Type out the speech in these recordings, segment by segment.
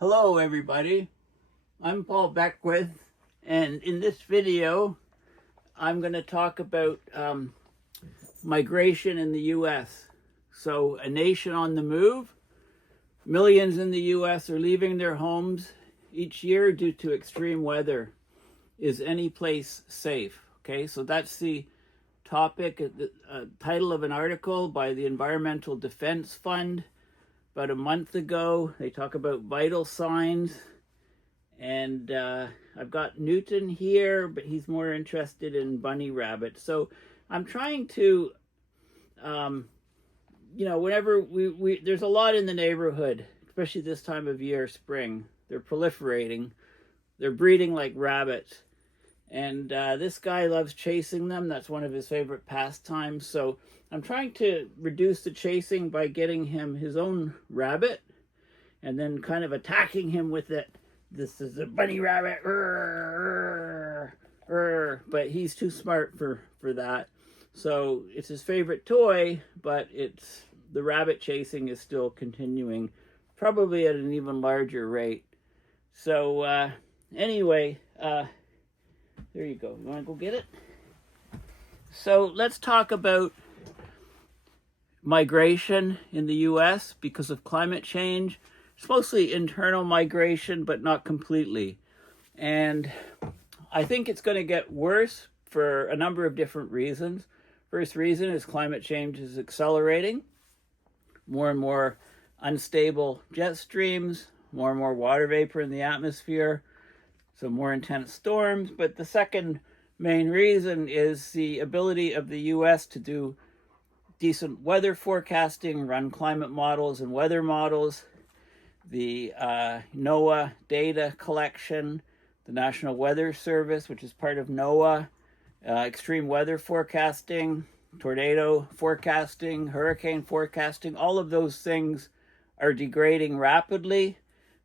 Hello everybody, I'm Paul Beckwith, and in this video I'm going to talk about migration in the U.S. So a nation on the move. Millions in the U.S. are leaving their homes each year due to extreme weather. Is any place safe? Okay, so that's the topic, the title of an article by the Environmental Defense Fund. About a month ago, they talk about vital signs, and I've got Newton here, but he's more interested in bunny rabbits. So I'm trying to, whenever there's a lot in the neighborhood, especially this time of year, spring. They're proliferating. They're breeding like rabbits. And this guy loves chasing them. That's one of his favorite pastimes. So I'm trying to reduce the chasing by getting him his own rabbit and then kind of attacking him with it. This is a bunny rabbit. But he's too smart for that. So it's his favorite toy, but the rabbit chasing is still continuing, probably at an even larger rate. So anyway, there you go. You want to go get it? So let's talk about migration in the U.S. because of climate change. It's mostly internal migration, but not completely. And I think it's going to get worse for a number of different reasons. First reason is climate change is accelerating. More and more unstable jet streams, more and more water vapor in the atmosphere, so more intense storms. But the second main reason is the ability of the U.S. to do decent weather forecasting, run climate models and weather models, the NOAA data collection, the National Weather Service, which is part of NOAA, extreme weather forecasting, tornado forecasting, hurricane forecasting. All of those things are degrading rapidly.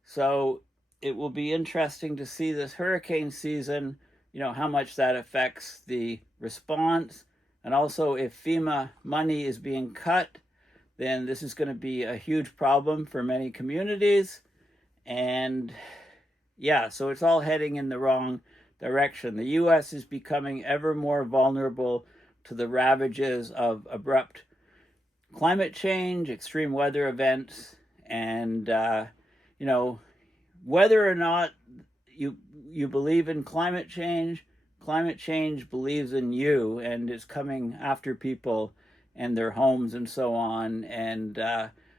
So it will be interesting to see this hurricane season, how much that affects the response. And also, if FEMA money is being cut, then this is going to be a huge problem for many communities. And yeah, so it's all heading in the wrong direction. The U.S. is becoming ever more vulnerable to the ravages of abrupt climate change, extreme weather events, and, whether or not you believe in climate change believes in you and is coming after people and their homes and so on. And,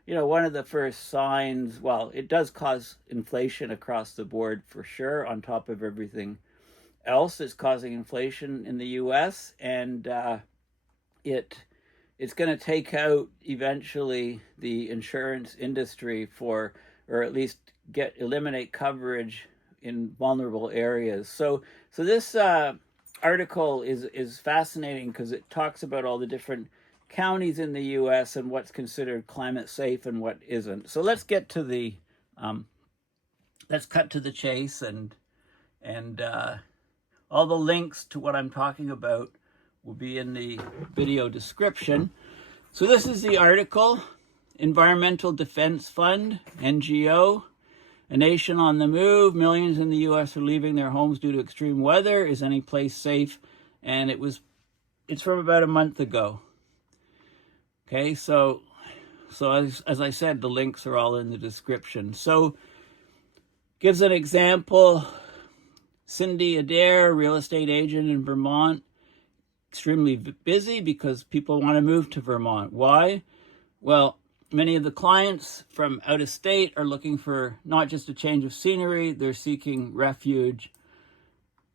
one of the first signs, well, it does cause inflation across the board for sure, on top of everything else that's causing inflation in the U.S. And it's going to take out eventually the insurance industry or at least eliminate coverage in vulnerable areas. So this article is fascinating because it talks about all the different counties in the U.S. and what's considered climate safe and what isn't. So let's get to let's cut to the chase, and all the links to what I'm talking about will be in the video description. So this is the article, Environmental Defense Fund, NGO. A nation on the move. Millions in the U.S. are leaving their homes due to extreme weather. Is any place safe? And it's from about a month ago. Okay, so as I said, the links are all in the description. So gives an example. Cindy Adair, real estate agent in Vermont, extremely busy because people want to move to Vermont. Why? Well, many of the clients from out of state are looking for not just a change of scenery, they're seeking refuge.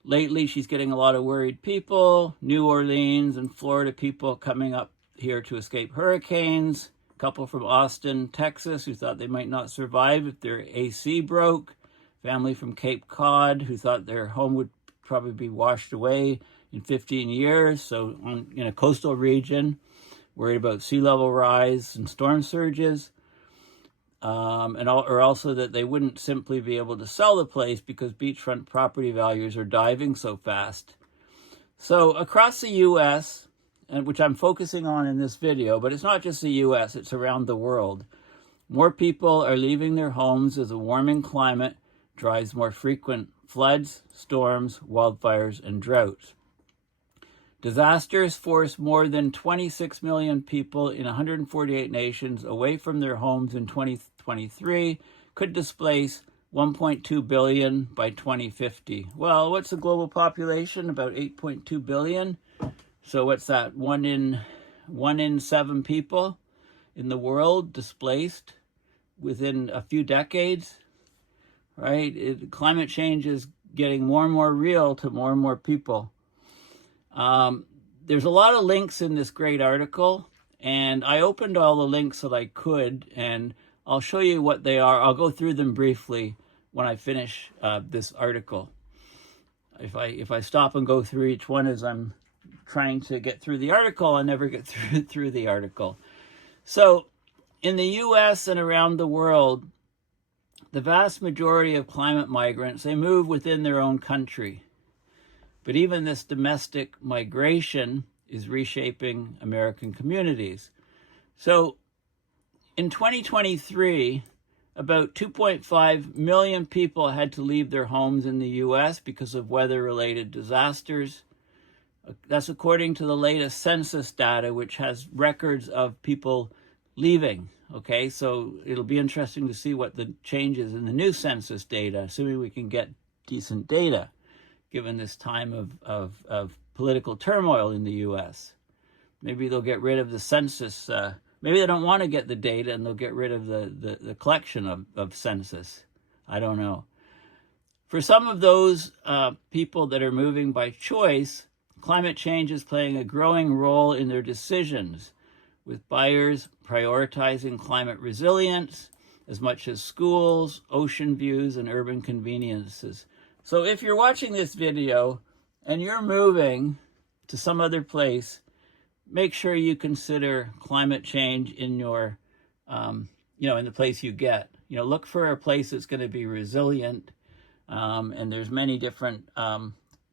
Lately, she's getting a lot of worried people, New Orleans and Florida people coming up here to escape hurricanes. A couple from Austin, Texas, who thought they might not survive if their AC broke. Family from Cape Cod, who thought their home would probably be washed away in 15 years. So in a coastal region, worried about sea level rise and storm surges, or also that they wouldn't simply be able to sell the place because beachfront property values are diving so fast. So across the U.S., and which I'm focusing on in this video, but it's not just the U.S., it's around the world, More people are leaving their homes as a warming climate drives more frequent floods, storms, wildfires, and droughts. Disasters force more than 26 million people in 148 nations away from their homes in 2023, could displace 1.2 billion by 2050. Well, what's the global population? About 8.2 billion. So what's that? One in 7 people in the world displaced within a few decades, right? Climate change is getting more and more real to more and more people. There's a lot of links in this great article, and I opened all the links that I could, and I'll show you what they are. I'll go through them briefly when I finish this article. If I stop and go through each one as I'm trying to get through the article, I never get through the article. So in the US and around the world, the vast majority of climate migrants, they move within their own country. But even this domestic migration is reshaping American communities. So in 2023, about 2.5 million people had to leave their homes in the US because of weather-related disasters. That's according to the latest census data, which has records of people leaving. Okay, so it'll be interesting to see what the changes in the new census data, assuming we can get decent data, given this time of political turmoil in the U.S. Maybe they'll get rid of the census. Maybe they don't want to get the data and they'll get rid of the collection of census. I don't know. For some of those people that are moving by choice, climate change is playing a growing role in their decisions, with buyers prioritizing climate resilience as much as schools, ocean views, and urban conveniences. So if you're watching this video and you're moving to some other place, make sure you consider climate change in your, in the place you get. Look for a place that's going to be resilient. And there's many different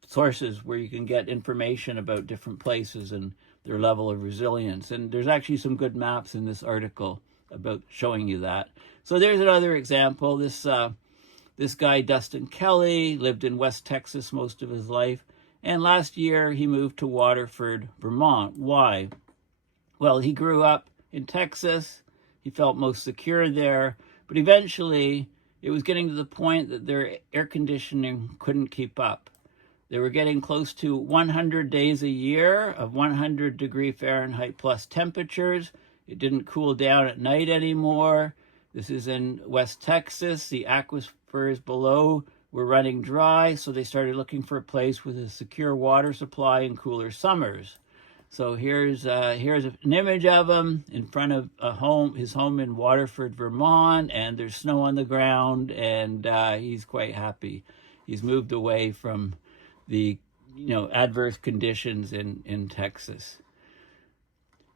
sources where you can get information about different places and their level of resilience. And there's actually some good maps in this article about showing you that. So there's another example. This guy, Dustin Kelly, lived in West Texas most of his life. And last year, he moved to Waterford, Vermont. Why? Well, he grew up in Texas. He felt most secure there. But eventually, it was getting to the point that their air conditioning couldn't keep up. They were getting close to 100 days a year of 100 degree Fahrenheit plus temperatures. It didn't cool down at night anymore. This is in West Texas. The aquifers below were running dry, so they started looking for a place with a secure water supply and cooler summers. So here's an image of him in front of his home in Waterford, Vermont, and there's snow on the ground, and he's quite happy. He's moved away from the adverse conditions in Texas.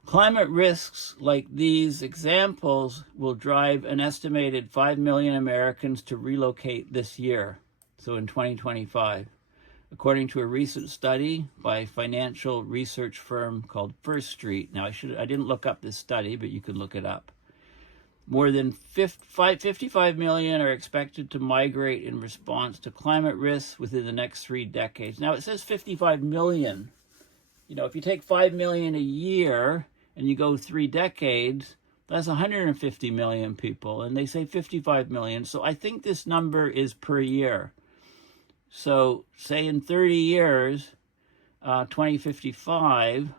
Climate risks like these examples will drive an estimated 5 million Americans to relocate this year, so in 2025, according to a recent study by a financial research firm called First Street. Now, I didn't look up this study, but you can look it up. More than 55 million are expected to migrate in response to climate risks within the next 3 decades. Now, it says 55 million. If you take 5 million a year and you go 3 decades, that's 150 million people. And they say 55 million. So I think this number is per year. So say in 30 years, 2055,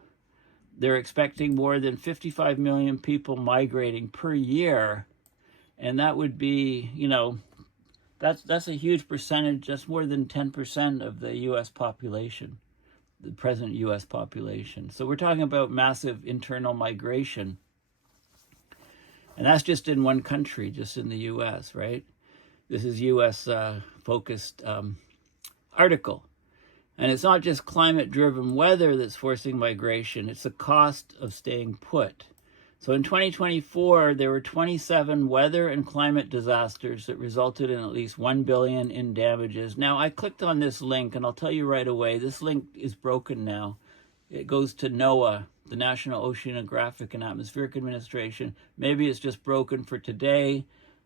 they're expecting more than 55 million people migrating per year. And that would be, that's a huge percentage. That's more than 10% of the U.S. population, the present U.S. population. So we're talking about massive internal migration. And that's just in one country, just in the U.S., right? This is U.S. focused article. And it's not just climate-driven weather that's forcing migration, it's the cost of staying put. So in 2024, there were 27 weather and climate disasters that resulted in at least $1 billion in damages. Now, I clicked on this link, and I'll tell you right away, this link is broken now. It goes to NOAA the National Oceanographic and Atmospheric Administration. Maybe it's just broken for today.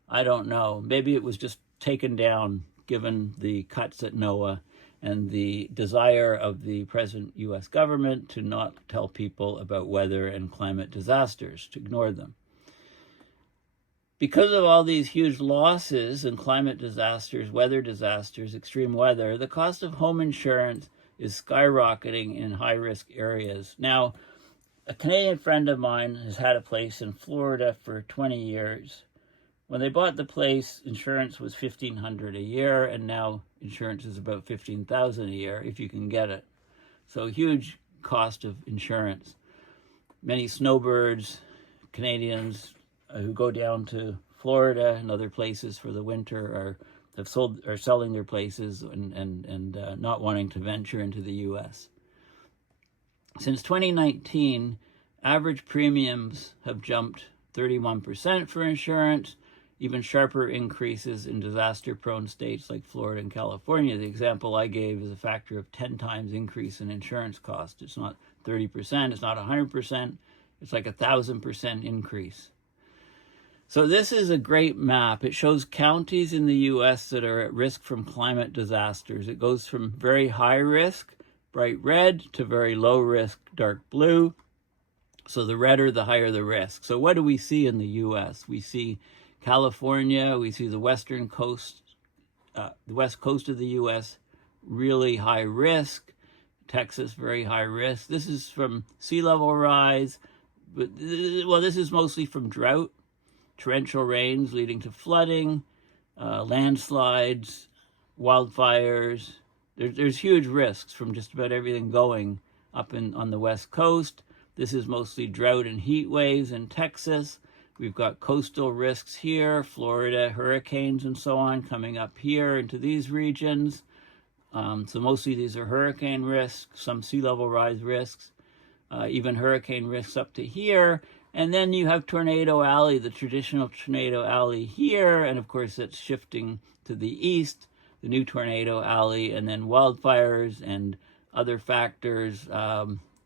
I don't know. Maybe it was just taken down given the cuts at NOAA and the desire of the present U.S. government to not tell people about weather and climate disasters, to ignore them. Because of all these huge losses in climate disasters, weather disasters, extreme weather, the cost of home insurance is skyrocketing in high-risk areas. Now, a Canadian friend of mine has had a place in Florida for 20 years. When they bought the place, insurance was $1,500 a year, and now insurance is about $15,000 a year if you can get it. So huge cost of insurance. Many snowbirds, Canadians who go down to Florida and other places for the winter are selling their places and not wanting to venture into the U.S. Since 2019, average premiums have jumped 31% for insurance, even sharper increases in disaster-prone states like Florida and California. The example I gave is a factor of 10 times increase in insurance cost. It's not 30%, it's not 100%, it's like 1,000% increase. So this is a great map. It shows counties in the U.S. that are at risk from climate disasters. It goes from very high risk, bright red, to very low risk, dark blue. So the redder, the higher the risk. So what do we see in the U.S.? We see California, we see the western coast, the west coast of the U.S., really high risk. Texas, very high risk. This is from sea level rise, but this is mostly from drought, torrential rains leading to flooding, landslides, wildfires. There's huge risks from just about everything going up on the west coast. This is mostly drought and heat waves in Texas. We've got coastal risks here, Florida, hurricanes and so on coming up here into these regions. So mostly these are hurricane risks, some sea level rise risks, even hurricane risks up to here. And then you have Tornado Alley, the traditional Tornado Alley here, and of course it's shifting to the east, the new Tornado Alley, and then wildfires and other factors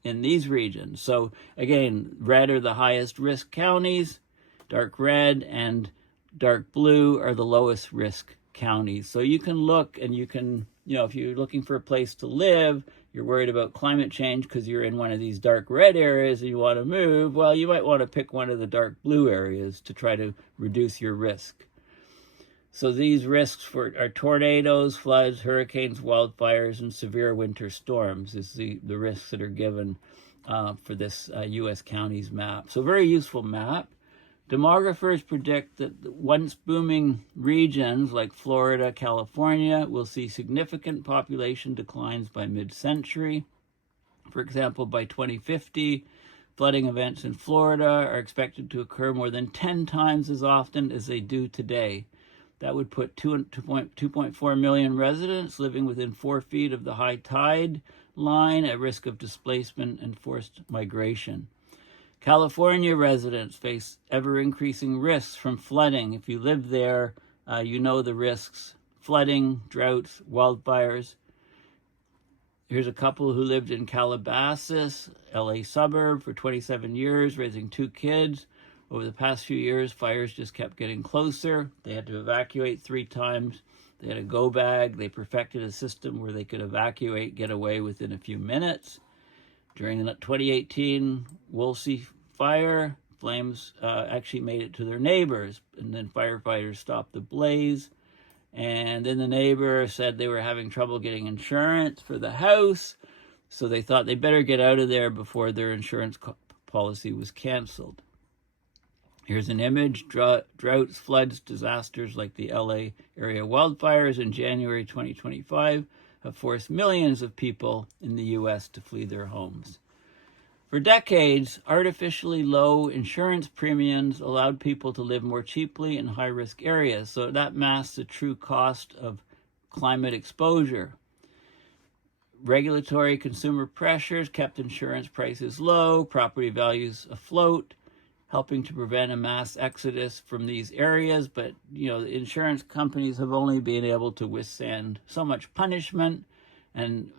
in these regions. So again, red are the highest risk counties, dark red and dark blue are the lowest risk counties. So you can look and you can, if you're looking for a place to live, you're worried about climate change because you're in one of these dark red areas and you want to move, well, you might want to pick one of the dark blue areas to try to reduce your risk. So these risks are tornadoes, floods, hurricanes, wildfires, and severe winter storms is the risks that are given for this U.S. counties map. So very useful map. Demographers predict that once booming regions like Florida, California will see significant population declines by mid-century. For example, by 2050, flooding events in Florida are expected to occur more than 10 times as often as they do today. That would put 2.4 million residents living within 4 feet of the high tide line at risk of displacement and forced migration. California residents face ever-increasing risks from flooding. If you live there, you know the risks. Flooding, droughts, wildfires. Here's a couple who lived in Calabasas, LA suburb, for 27 years, raising 2 kids. Over the past few years, fires just kept getting closer. They had to evacuate 3 times. They had a go bag. They perfected a system where they could evacuate, get away within a few minutes. During the 2018 Worsen fire, flames actually made it to their neighbors, and then firefighters stopped the blaze. And then the neighbor said they were having trouble getting insurance for the house, so they thought they better get out of there before their insurance policy was canceled. Here's an image. Droughts, floods, disasters like the LA area wildfires in January 2025 have forced millions of people in the U.S. to flee their homes. For decades, artificially low insurance premiums allowed people to live more cheaply in high-risk areas, so that masks the true cost of climate exposure. Regulatory consumer pressures kept insurance prices low, property values afloat, helping to prevent a mass exodus from these areas. But, the insurance companies have only been able to withstand so much punishment. And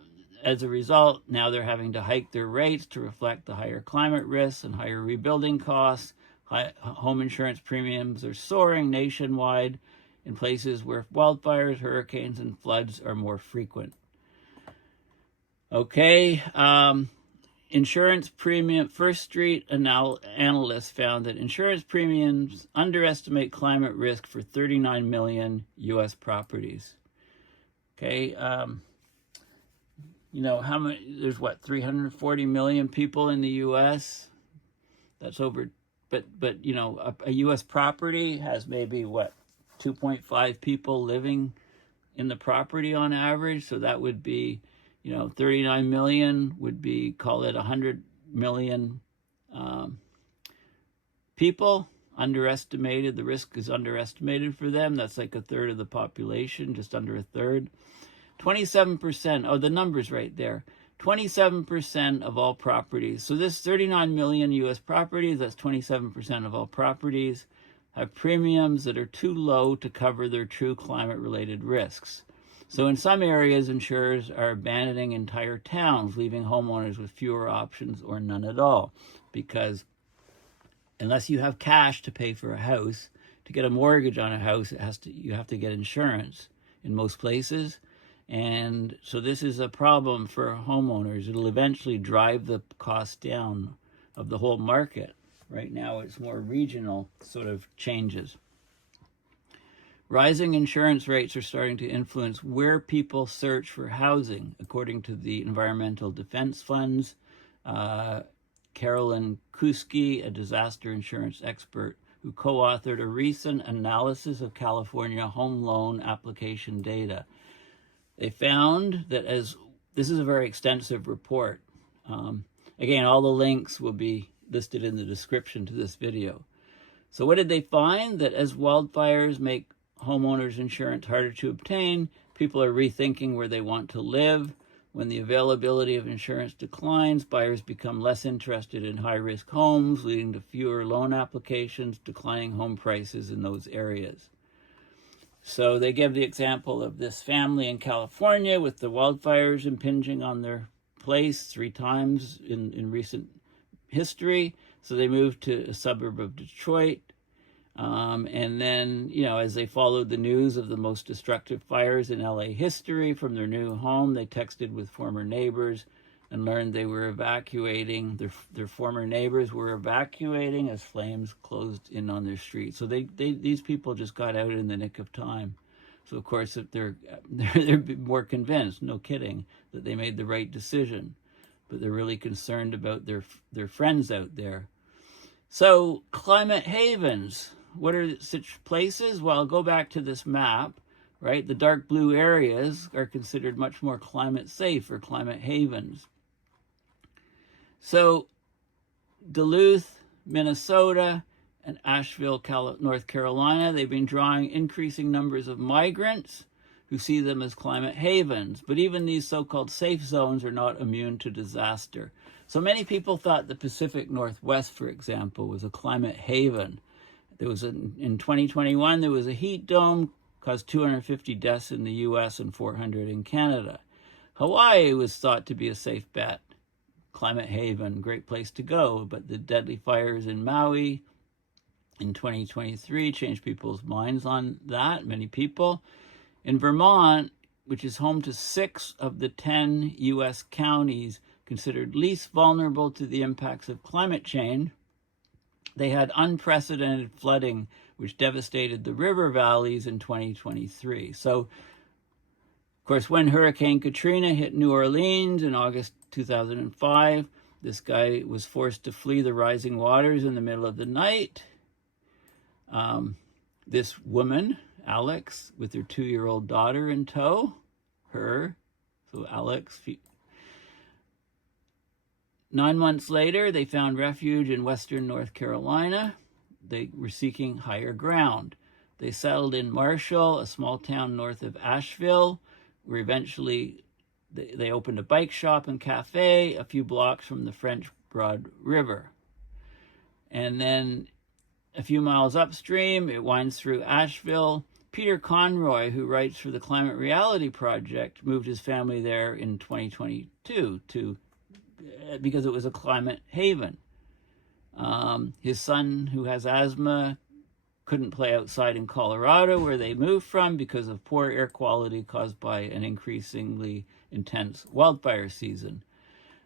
as a result, now they're having to hike their rates to reflect the higher climate risks and higher rebuilding costs. Home insurance premiums are soaring nationwide in places where wildfires, hurricanes, and floods are more frequent. Okay, insurance premium, First Street analysts found that insurance premiums underestimate climate risk for 39 million U.S. properties. Okay, you know, how many, there's what, 340 million people in the U.S.? That's over, but you know, a U.S. property has maybe, what, 2.5 people living in the property on average, so that would be, you know, 39 million would be, call it 100 million people underestimated. The risk is underestimated for them. That's like a third of the population, just under a third. 27%, oh, the number's right there. 27% of all properties. So this 39 million U.S. properties, that's 27% of all properties, have premiums that are too low to cover their true climate-related risks. So in some areas, insurers are abandoning entire towns, leaving homeowners with fewer options or none at all. Because unless you have cash to pay for a house, to get a mortgage on a house, you have to get insurance in most places. And so this is a problem for homeowners. It'll eventually drive the cost down of the whole market. Right now, it's more regional sort of changes. Rising insurance rates are starting to influence where people search for housing, according to the Environmental Defense Fund's Carolyn Kuski, a disaster insurance expert, who co-authored a recent analysis of California home loan application data. They found that this is a very extensive report. Again, all the links will be listed in the description to this video. So what did they find? That as wildfires make homeowners insurance harder to obtain, people are rethinking where they want to live. When the availability of insurance declines, buyers become less interested in high-risk homes, leading to fewer loan applications, declining home prices in those areas. So they give the example of this family in California with the wildfires impinging on their place 3 times in recent history. So they moved to a suburb of Detroit. And then, you know, as they followed the news of the most destructive fires in LA history from their new home, they texted with former neighbors and learned they were evacuating. Their former neighbors were evacuating as flames closed in on their street. So these people just got out in the nick of time. So of course, they're more convinced, no kidding, that they made the right decision. But they're really concerned about their friends out there. So climate havens. What are such places? Well, go back to this map, right? The dark blue areas are considered much more climate safe or climate havens. So Duluth, Minnesota, and Asheville, North Carolina, they've been drawing increasing numbers of migrants who see them as climate havens. But even these so-called safe zones are not immune to disaster. So many people thought the Pacific Northwest, for example, was a climate haven. There was in 2021, there was a heat dome, caused 250 deaths in the U.S. and 400 in Canada. Hawaii was thought to be a safe bet, climate haven, great place to go. But the deadly fires in Maui in 2023 changed people's minds on that, many people. In Vermont, which is home to 6 of the 10 U.S. counties considered least vulnerable to the impacts of climate change, they had unprecedented flooding, which devastated the river valleys in 2023. So, of course, when Hurricane Katrina hit New Orleans in August 2005, this guy was forced to flee the rising waters in the middle of the night. This woman, Alex, with her 2-year-old daughter in tow, so Alex, 9 months later, they found refuge in western North Carolina. They were seeking higher ground. They settled in Marshall, a small town north of Asheville, where eventually they opened a bike shop and cafe a few blocks from the French Broad River. And then a few miles upstream, it winds through Asheville, Peter Conroy, who writes for the Climate Reality Project, moved his family there in 2022 because it was a climate haven. His son, who has asthma, couldn't play outside in Colorado, where they moved from, because of poor air quality caused by an increasingly intense wildfire season.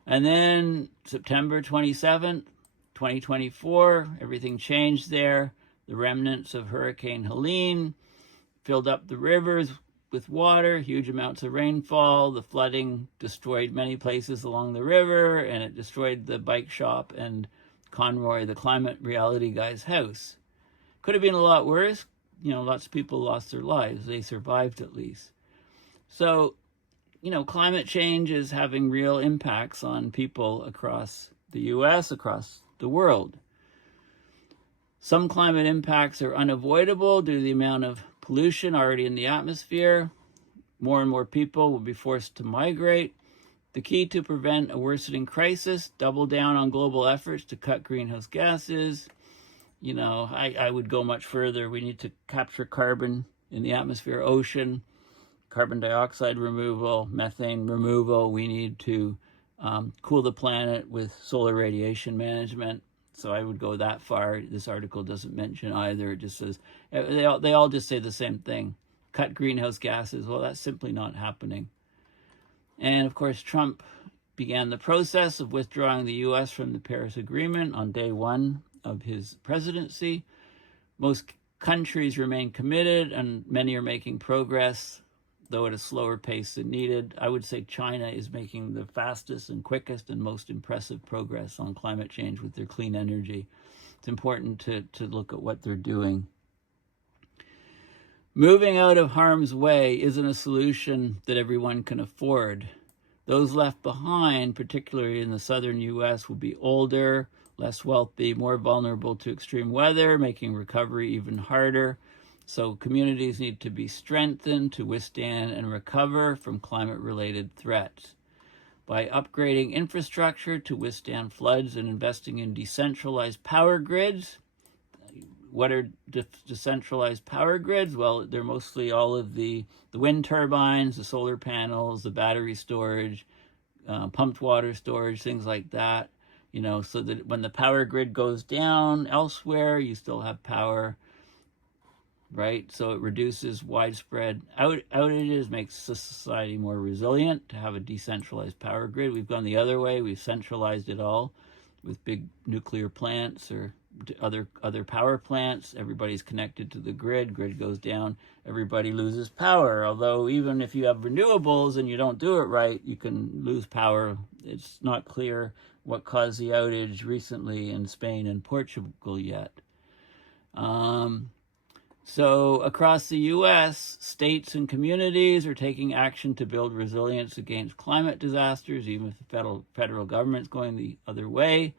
And then September 27th, 2024, everything changed there. The remnants of Hurricane Helene filled up the rivers with water, huge amounts of rainfall. The flooding destroyed many places along the river, and it destroyed the bike shop and Conroy, the climate reality guy's house. Could have been a lot worse. Lots of people lost their lives. They survived at least. So, climate change is having real impacts on people across the U.S., across the world. Some climate impacts are unavoidable due to the amount of pollution already in the atmosphere. More and more people will be forced to migrate. The key to prevent a worsening crisis: double down on global efforts to cut greenhouse gases. I would go much further. We need to capture carbon in the atmosphere, ocean, carbon dioxide removal, methane removal. We need to cool the planet with solar radiation management. So I would go that far. This article doesn't mention either. It just says, they all just say the same thing. Cut greenhouse gases. Well, that's simply not happening. And of course, Trump began the process of withdrawing the U.S. from the Paris Agreement on day one of his presidency. Most countries remain committed, and many are making progress, though at a slower pace than needed. I would say China is making the fastest and quickest and most impressive progress on climate change with their clean energy. It's important to look at what they're doing. Moving out of harm's way isn't a solution that everyone can afford. Those left behind, particularly in the southern U.S., will be older, less wealthy, more vulnerable to extreme weather, making recovery even harder. So communities need to be strengthened to withstand and recover from climate-related threats. By upgrading infrastructure to withstand floods and investing in decentralized power grids. What are decentralized power grids? Well, they're mostly all of the wind turbines, the solar panels, the battery storage, pumped water storage, things like that. So that when the power grid goes down elsewhere, you still have power, right? So it reduces widespread outages, makes society more resilient to have a decentralized power grid. We've gone the other way. We've centralized it all with big nuclear plants or other power plants. Everybody's connected to the grid. Grid goes down, everybody loses power. Although even if you have renewables and you don't do it right, you can lose power. It's not clear what caused the outage recently in Spain and Portugal yet. So across the U.S., states and communities are taking action to build resilience against climate disasters, even if the federal government's going the other way.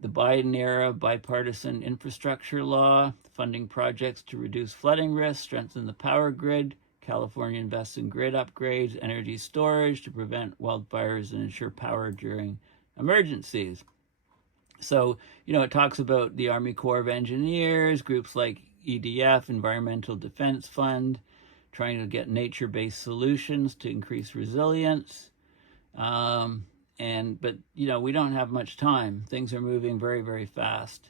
The Biden-era bipartisan infrastructure law, funding projects to reduce flooding risks, strengthen the power grid. California invests in grid upgrades, energy storage to prevent wildfires and ensure power during emergencies. So, it talks about the Army Corps of Engineers, groups like EDF, Environmental Defense Fund, trying to get nature-based solutions to increase resilience. But we don't have much time. Things are moving very, very fast.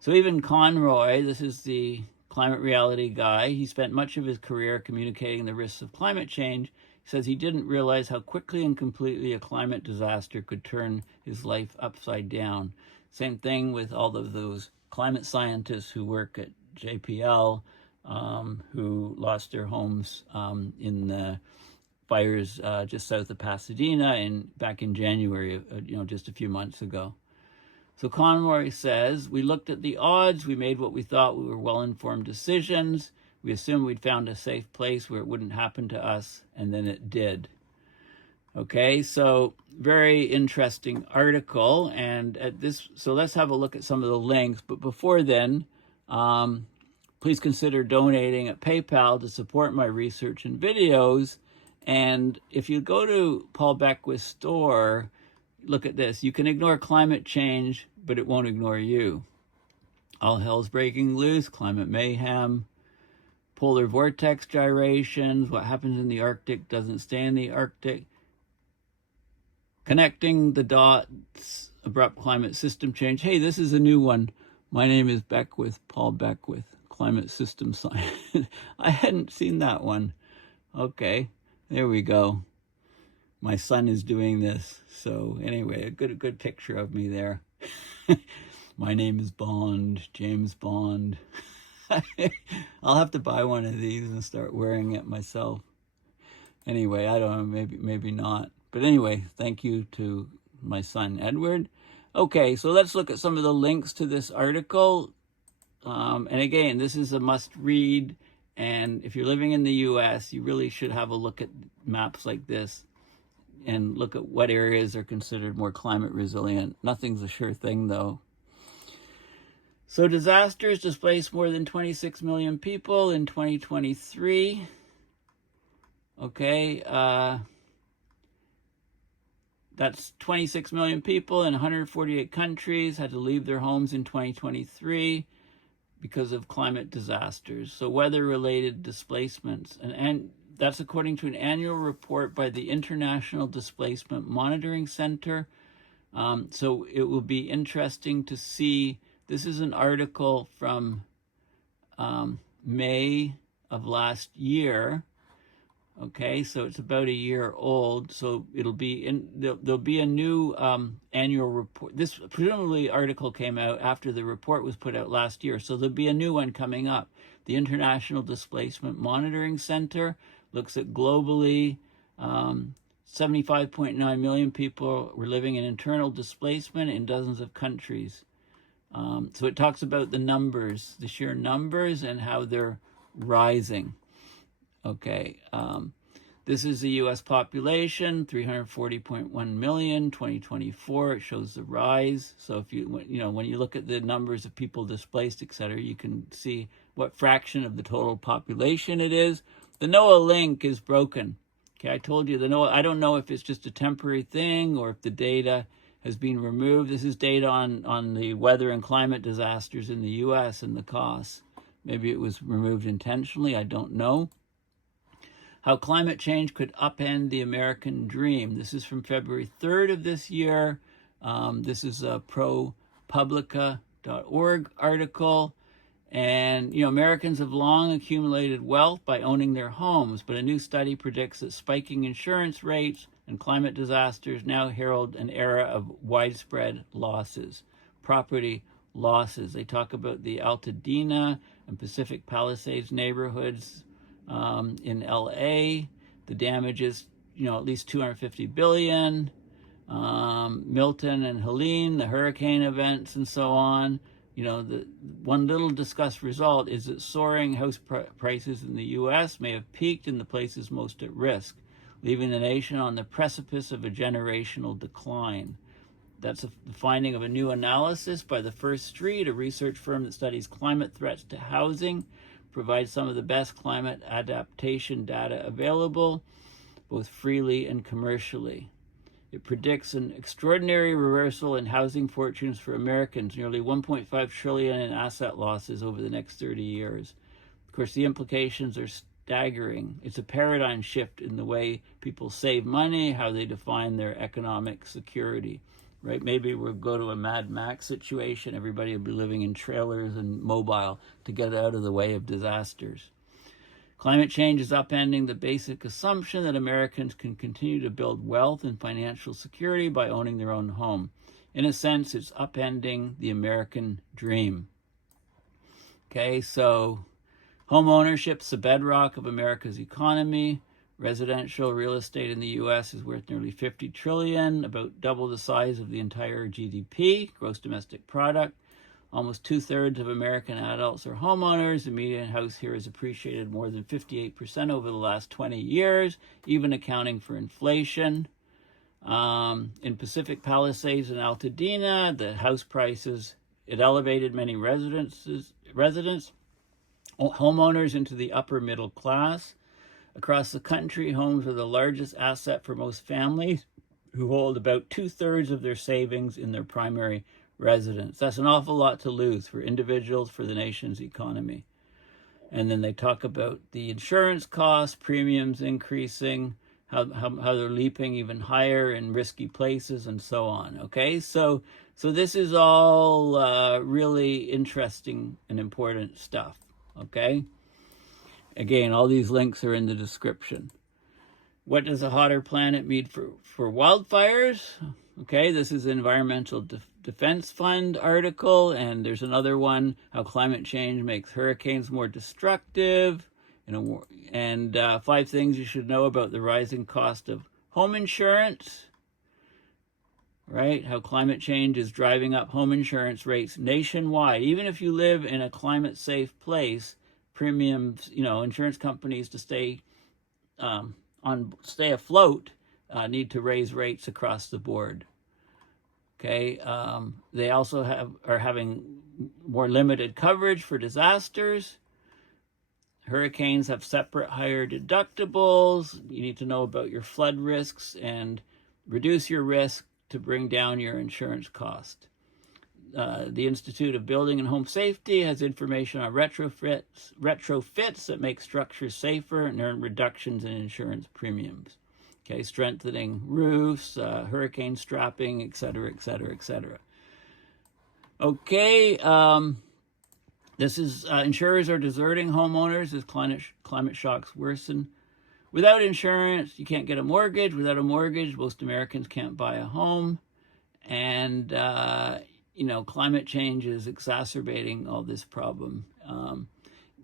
So even Conroy, this is the climate reality guy, he spent much of his career communicating the risks of climate change. He says he didn't realize how quickly and completely a climate disaster could turn his life upside down. Same thing with all of those climate scientists who work at JPL, who lost their homes in the fires just south of Pasadena back in January, just a few months ago. So Conroy says, we looked at the odds, we made what we thought were well-informed decisions, we assumed we'd found a safe place where it wouldn't happen to us, and then it did. Okay, so very interesting article, and so let's have a look at some of the links, but before then, please consider donating at PayPal to support my research and videos. And if you go to Paul Beckwith's store, look at this. You can ignore climate change, but it won't ignore you. All hell's breaking loose, climate mayhem. polar vortex gyrations, what happens in the Arctic doesn't stay in the Arctic, connecting the dots, abrupt climate system change. Hey, this is a new one. My name is Beckwith, Paul Beckwith, climate system science. I hadn't seen that one. Okay, there we go. My son is doing this. So anyway, a good picture of me there. My name is Bond, James Bond. I'll have to buy one of these and start wearing it myself. Anyway, I don't know, maybe not. But anyway, thank you to my son, Edward. Okay, so let's look at some of the links to this article. And again, this is a must-read. And if you're living in the U.S., you really should have a look at maps like this and look at what areas are considered more climate resilient. Nothing's a sure thing, though. So disasters displaced more than 26 million people in 2023. Okay, that's 26 million people in 148 countries had to leave their homes in 2023 because of climate disasters. So weather-related displacements. And that's according to an annual report by the International Displacement Monitoring Center. So it will be interesting to see. This is an article from May of last year. Okay, so it's about a year old. So it'll be there'll be a new annual report. This presumably article came out after the report was put out last year. So there'll be a new one coming up. The International Displacement Monitoring Center looks at globally 75.9 million people were living in internal displacement in dozens of countries. So it talks about the numbers, the sheer numbers, and how they're rising. Okay, this is the U.S. population, 340.1 million, 2024. It shows the rise. So if when you look at the numbers of people displaced, etc., you can see what fraction of the total population it is. The NOAA link is broken. Okay, I told you the NOAA. I don't know if it's just a temporary thing or if the data has been removed. This is data on the weather and climate disasters in the U.S. and the costs. Maybe it was removed intentionally. I don't know. How climate change could upend the American dream. This is from February 3rd of this year. This is a ProPublica.org article. And, Americans have long accumulated wealth by owning their homes, but a new study predicts that spiking insurance rates and climate disasters now herald an era of widespread losses, property losses. They talk about the Altadena and Pacific Palisades neighborhoods in LA. The damage is, at least $250 billion. Milton and Helene, the hurricane events and so on. The one little discussed result is that soaring house prices in the U.S. may have peaked in the places most at risk, leaving the nation on the precipice of a generational decline. That's the finding of a new analysis by the First Street, a research firm that studies climate threats to housing, provides some of the best climate adaptation data available, both freely and commercially. It predicts an extraordinary reversal in housing fortunes for Americans, nearly $1.5 trillion in asset losses over the next 30 years. Of course, the implications are staggering. It's a paradigm shift in the way people save money, how they define their economic security. Right? Maybe we'll go to a Mad Max situation. Everybody will be living in trailers and mobile to get out of the way of disasters. Climate change is upending the basic assumption that Americans can continue to build wealth and financial security by owning their own home. In a sense, it's upending the American dream. Okay, so home ownership is the bedrock of America's economy. Residential real estate in the U.S. is worth nearly $50 trillion, about double the size of the entire GDP, gross domestic product. Almost 2/3 of American adults are homeowners. The median house here has appreciated more than 58% over the last 20 years, even accounting for inflation. In Pacific Palisades and Altadena, the house prices, it elevated many residents, homeowners into the upper middle class. Across the country, homes are the largest asset for most families who hold about 2/3 of their savings in their primary residence. That's an awful lot to lose for individuals, for the nation's economy. And then they talk about the insurance costs, premiums increasing, how they're leaping even higher in risky places, and so on. Okay, so this is all really interesting and important stuff. Okay, again, all these links are in the description. What does a hotter planet mean for wildfires? Okay, this is an Environmental Defense Fund article, and there's another one, how climate change makes hurricanes more destructive, and 5 things you should know about the rising cost of home insurance, right? How climate change is driving up home insurance rates nationwide. Even if you live in a climate-safe place, premiums, insurance companies to stay afloat need to raise rates across the board. Okay, they also are having more limited coverage for disasters. Hurricanes have separate higher deductibles. You need to know about your flood risks and reduce your risk to bring down your insurance cost. The Institute of Building and Home Safety has information on retrofits that make structures safer and earn reductions in insurance premiums. Okay, strengthening roofs, hurricane strapping, et cetera, et cetera, et cetera. Okay, this is insurers are deserting homeowners as climate shocks worsen. Without insurance, you can't get a mortgage. Without a mortgage, most Americans can't buy a home. And, climate change is exacerbating all this problem.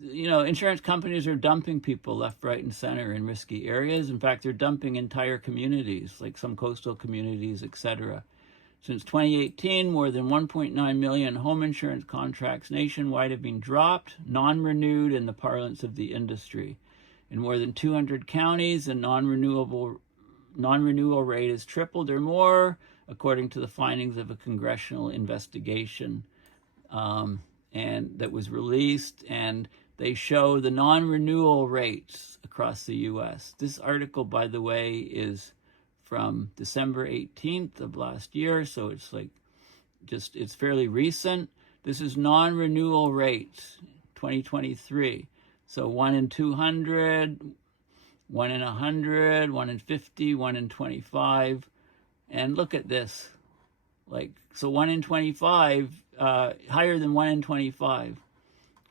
Insurance companies are dumping people left, right, and center in risky areas. In fact, they're dumping entire communities, like some coastal communities, etc. Since 2018, more than 1.9 million home insurance contracts nationwide have been dropped, non-renewed in the parlance of the industry. In more than 200 counties, the non-renewal rate has tripled or more, according to the findings of a congressional investigation and that was released, and they show the non-renewal rates across the U.S. This article, by the way, is from December 18th of last year, so it's fairly recent. This is non-renewal rates, 2023. So 1 in 200, 1 in 100, 1 in 50, 1 in 25. And look at this. So 1 in 25, higher than 1 in 25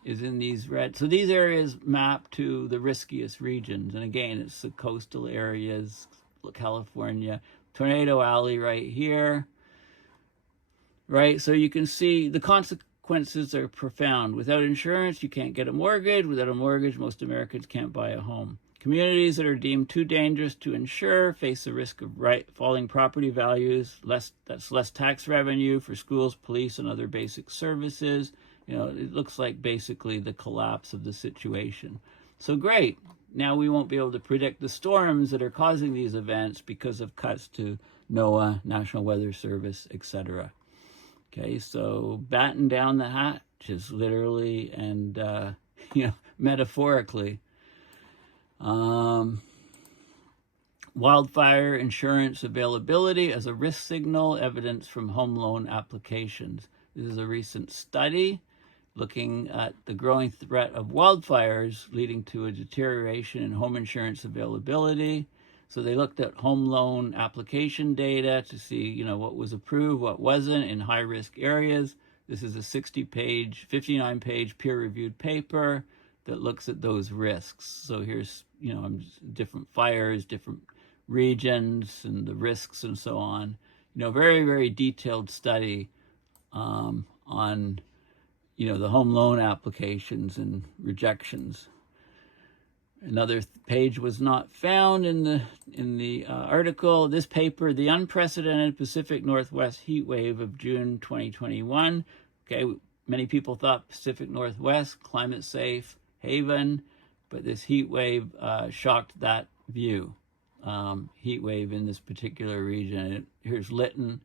is in these red. So these areas map to the riskiest regions. And again, it's the coastal areas, California, Tornado Alley right here, right? So you can see the consequences are profound. Without insurance, you can't get a mortgage. Without a mortgage, most Americans can't buy a home. Communities that are deemed too dangerous to insure face the risk of falling property values, less tax revenue for schools, police, and other basic services. It looks like basically the collapse of the situation. So great. Now we won't be able to predict the storms that are causing these events because of cuts to NOAA, National Weather Service, etc. Okay, so batten down the hatches, literally and metaphorically. Wildfire insurance availability as a risk signal, evidence from home loan applications. This is a recent study looking at the growing threat of wildfires leading to a deterioration in home insurance availability. So they looked at home loan application data to see, what was approved, what wasn't in high-risk areas. This is a 59-page peer-reviewed paper that looks at those risks. So here's, different fires, different regions, and the risks and so on. Very, very detailed study on, the home loan applications and rejections. Another page was not found in the article. This paper, The Unprecedented Pacific Northwest Heat Wave of June 2021. Okay, many people thought Pacific Northwest, climate safe, haven, but this heat wave shocked that view. Heat wave in this particular region. Here's Lytton.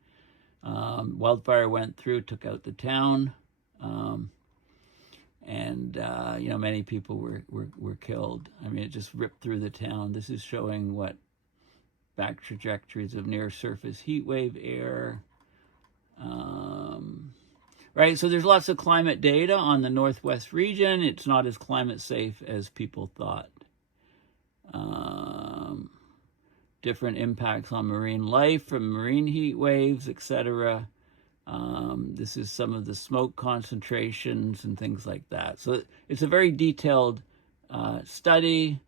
Wildfire went through, took out the town. Many people were killed. It just ripped through the town. This is showing what back trajectories of near surface heat wave air. right? So there's lots of climate data on the Northwest region. It's not as climate safe as people thought. Different impacts on marine life from marine heat waves, etc. This is some of the smoke concentrations and things like that. So it's a very detailed study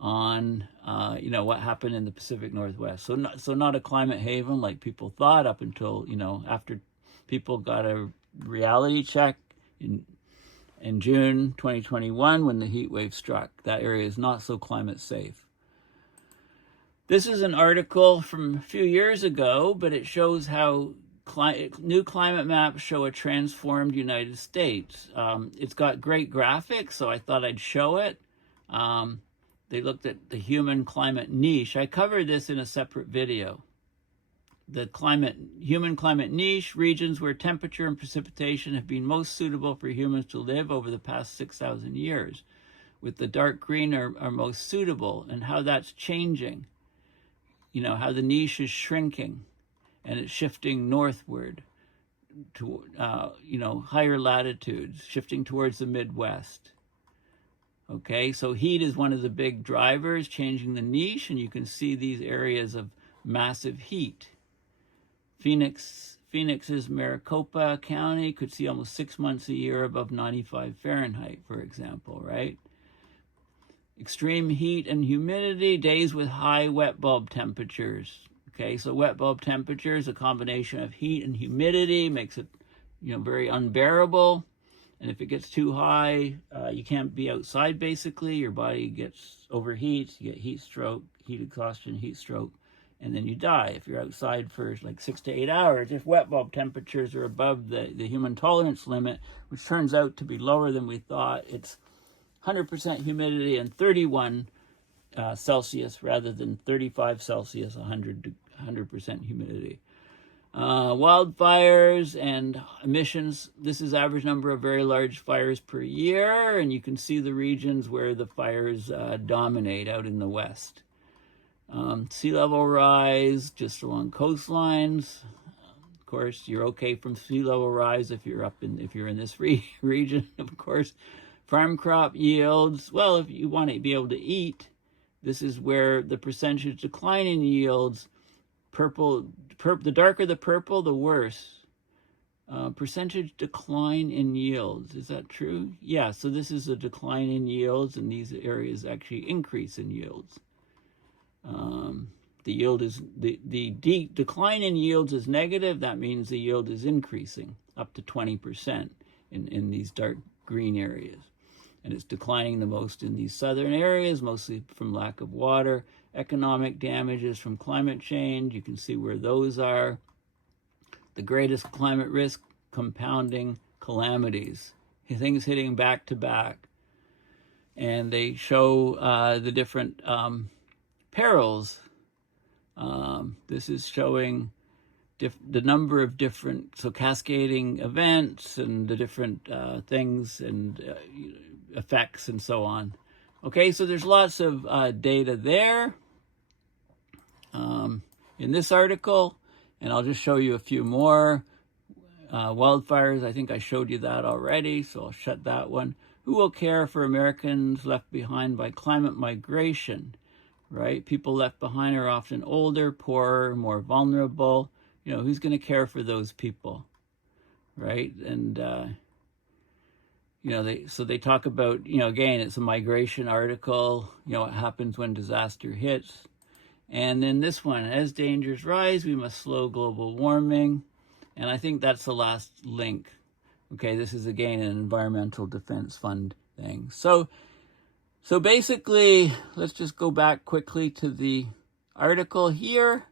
on what happened in the Pacific Northwest. So not a climate haven like people thought up until after people got a reality check in June 2021 when the heat wave struck. That area is not so climate safe. This is an article from a few years ago, but it shows how new climate maps show a transformed United States. It's got great graphics, so I thought I'd show it. They looked at the human climate niche. I covered this in a separate video. The human climate niche, regions where temperature and precipitation have been most suitable for humans to live over the past 6,000 years. With the dark green are most suitable, and how that's changing. How the niche is shrinking and it's shifting northward to, higher latitudes, shifting towards the Midwest. Okay, so heat is one of the big drivers changing the niche, and you can see these areas of massive heat. Phoenix's Maricopa County could see almost 6 months a year above 95 Fahrenheit, for example, right? Extreme heat and humidity, days with high wet bulb temperatures. Okay, so wet bulb temperature is a combination of heat and humidity, makes it, very unbearable. And if it gets too high, you can't be outside, basically. Your body gets overheats, you get heat stroke, heat exhaustion, heat stroke, and then you die if you're outside for like 6 to 8 hours. If wet bulb temperatures are above the human tolerance limit, which turns out to be lower than we thought, it's 100% humidity and 31 Celsius rather than 35 Celsius, 100% humidity. Wildfires and emissions. This is average number of very large fires per year, and you can see the regions where the fires dominate out in the west. Sea level rise just along coastlines. Of course, you're okay from sea level rise if you're in this region, of course. Farm crop yields, well, if you want to be able to eat, this is where the percentage decline in yields, the darker the purple, the worse. Percentage decline in yields, is that true? Yeah, so this is a decline in yields, and these areas actually increase in yields. The decline in yields is negative. That means the yield is increasing up to 20% in these dark green areas. And it's declining the most in these southern areas, mostly from lack of water. Economic damages from climate change, you can see where those are. The greatest climate risk, compounding calamities, things hitting back to back. And they show the different perils. This is showing the number of different, cascading events and the different things and effects and so on. Okay, so there's lots of data there in this article, and I'll just show you a few more. Wildfires, I think I showed you that already, so I'll shut that one. Who will care for Americans left behind by climate migration, right? People left behind are often older, poorer, more vulnerable. Who's going to care for those people, right? And they talk about, again, it's a migration article, what happens when disaster hits. And then this one, as dangers rise, we must slow global warming. And I think that's the last link. Okay, this is, again, an Environmental Defense Fund thing. So basically, let's just go back quickly to the article here.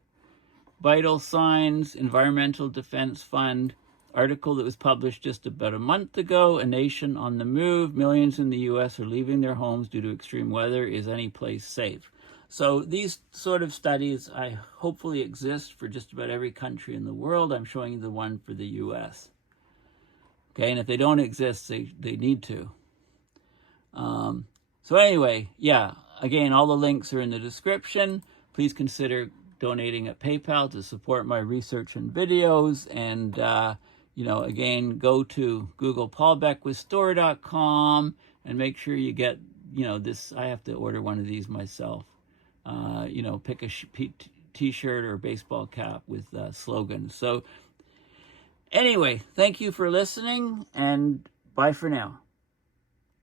Vital Signs, Environmental Defense Fund, article that was published just about a month ago. A nation on the move. Millions in the U.S. are leaving their homes due to extreme weather. Is any place safe? So these sort of studies hopefully exist for just about every country in the world. I'm showing you the one for the U.S. Okay, and if they don't exist, they need to. So anyway, yeah, again, all the links are in the description. Please consider donating at PayPal to support my research and videos. And, again, go to googlepauldbeckwithstore.com and make sure you get, this. I have to order one of these myself. Pick a t-shirt or a baseball cap with slogans. So anyway, thank you for listening, and bye for now.